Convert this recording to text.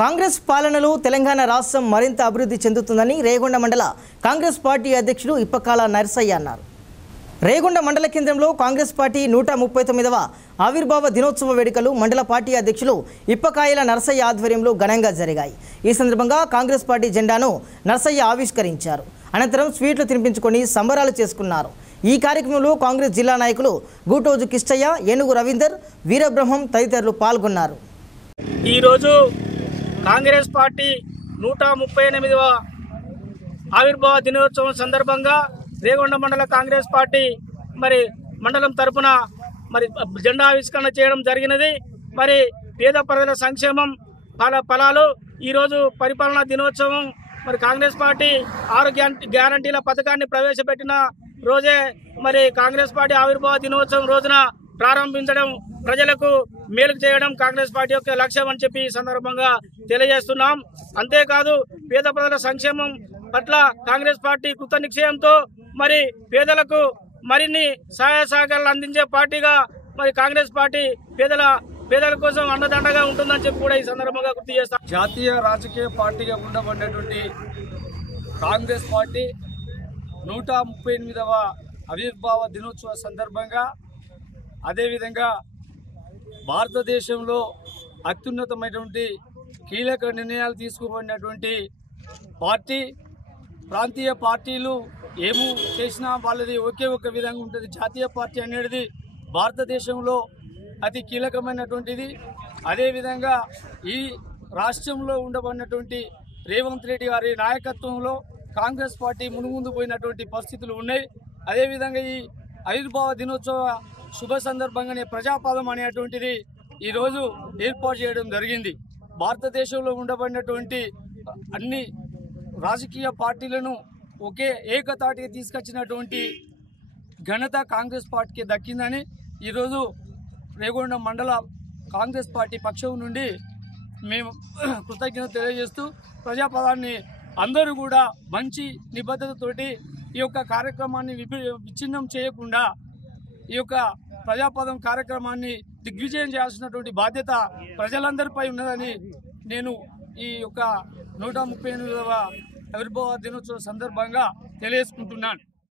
కాంగ్రెస్ పాలనలో తెలంగాణ రాష్ట్రం మరింత అభివృద్ధి చెందుతుందని రేగొండ మండల కాంగ్రెస్ పార్టీ అధ్యక్షుడు ఇప్పకాల నరసయ్య అన్నారు. రేగొండ మండల కేంద్రంలో కాంగ్రెస్ పార్టీ 139వ ఆవిర్భావ దినోత్సవ వేడుకలు మండల పార్టీ అధ్యక్షులు ఇప్పకాయల నరసయ్య ఆధ్వర్యంలో ఘనంగా జరిగాయి. ఈ సందర్భంగా కాంగ్రెస్ పార్టీ జెండాను నరసయ్య ఆవిష్కరించారు. అనంతరం స్వీట్లు తినిపించుకొని సంబరాలు చేసుకున్నారు. ఈ కార్యక్రమంలో కాంగ్రెస్ జిల్లా నాయకులు గూటోజు కిష్టయ్య, ఏనుగు రవీందర్, వీరబ్రహ్మం తదితరులు పాల్గొన్నారు. ఈరోజు కాంగ్రెస్ పార్టీ 138వ ఆవిర్భావ దినోత్సవం సందర్భంగా రేగొండ మండల కాంగ్రెస్ పార్టీ మండలం తరపున జెండా ఆవిష్కరణ చేయడం జరిగినది. పేద ప్రజల సంక్షేమం ఫలాలు ఈరోజు పరిపాలనా దినోత్సవం కాంగ్రెస్ పార్టీ 6 గ్యారంటీల పథకాన్ని ప్రవేశపెట్టిన రోజే కాంగ్రెస్ పార్టీ ఆవిర్భావ దినోత్సవం రోజున ప్రారంభించడం, ప్రజలకు మేలు చేయడం కాంగ్రెస్ పార్టీ యొక్క లక్ష్యం అని చెప్పి ఈ సందర్భంగా తెలియజేస్తున్నాం. అంతేకాదు పేద ప్రజల సంక్షేమం పట్ల కాంగ్రెస్ పార్టీ కృత నిశ్చయంతో పేదలకు మరిన్ని సహాయ సహకారాలు అందించే పార్టీగా కాంగ్రెస్ పార్టీ పేదల కోసం అండదండగా ఉంటుందని చెప్పి కూడా ఈ సందర్భంగా గుర్తు చేస్తాం. జాతీయ రాజకీయ పార్టీగా ఉండబడినటువంటి కాంగ్రెస్ పార్టీ 138వ ఆవిర్భావ దినోత్సవ సందర్భంగా, అదేవిధంగా భారతదేశంలో అత్యున్నతమైనటువంటి కీలక నిర్ణయాలు తీసుకుపోయినటువంటి పార్టీ. ప్రాంతీయ పార్టీలు ఏమో చేసినా వాళ్ళది ఒకే ఒక విధంగా ఉంటుంది. జాతీయ పార్టీ అనేది భారతదేశంలో అతి కీలకమైనటువంటిది. అదేవిధంగా ఈ రాష్ట్రంలో ఉండబడినటువంటి రేవంత్ రెడ్డి గారి నాయకత్వంలో కాంగ్రెస్ పార్టీ ముందు పోయినటువంటి పరిస్థితులు ఉన్నాయి. అదేవిధంగా ఈ ఆవిర్భావ దినోత్సవ శుభ సందర్భంగానే ప్రజాపాదం అనేటువంటిది ఈరోజు ఏర్పాటు చేయడం జరిగింది. భారతదేశంలో ఉండబడినటువంటి అన్ని రాజకీయ పార్టీలను ఒకే ఏకతాటికి తీసుకొచ్చినటువంటి ఘనత కాంగ్రెస్ పార్టీకి దక్కిందని ఈరోజు రేగొండ మండల కాంగ్రెస్ పార్టీ పక్షం నుండి మేము కృతజ్ఞత తెలియజేస్తూ ప్రజాపదాన్ని అందరూ కూడా మంచి నిబద్ధతతోటి ఈ యొక్క కార్యక్రమాన్ని విచ్ఛిన్నం చేయకుండా ఈ యొక్క ప్రజాపదం కార్యక్రమాన్ని దిగ్విజయం చేయాల్సినటువంటి బాధ్యత ప్రజలందరిపై ఉన్నదని నేను ఈ యొక్క 138వ ఆవిర్భావ దినోత్సవ సందర్భంగా తెలియజేసుకుంటున్నాను.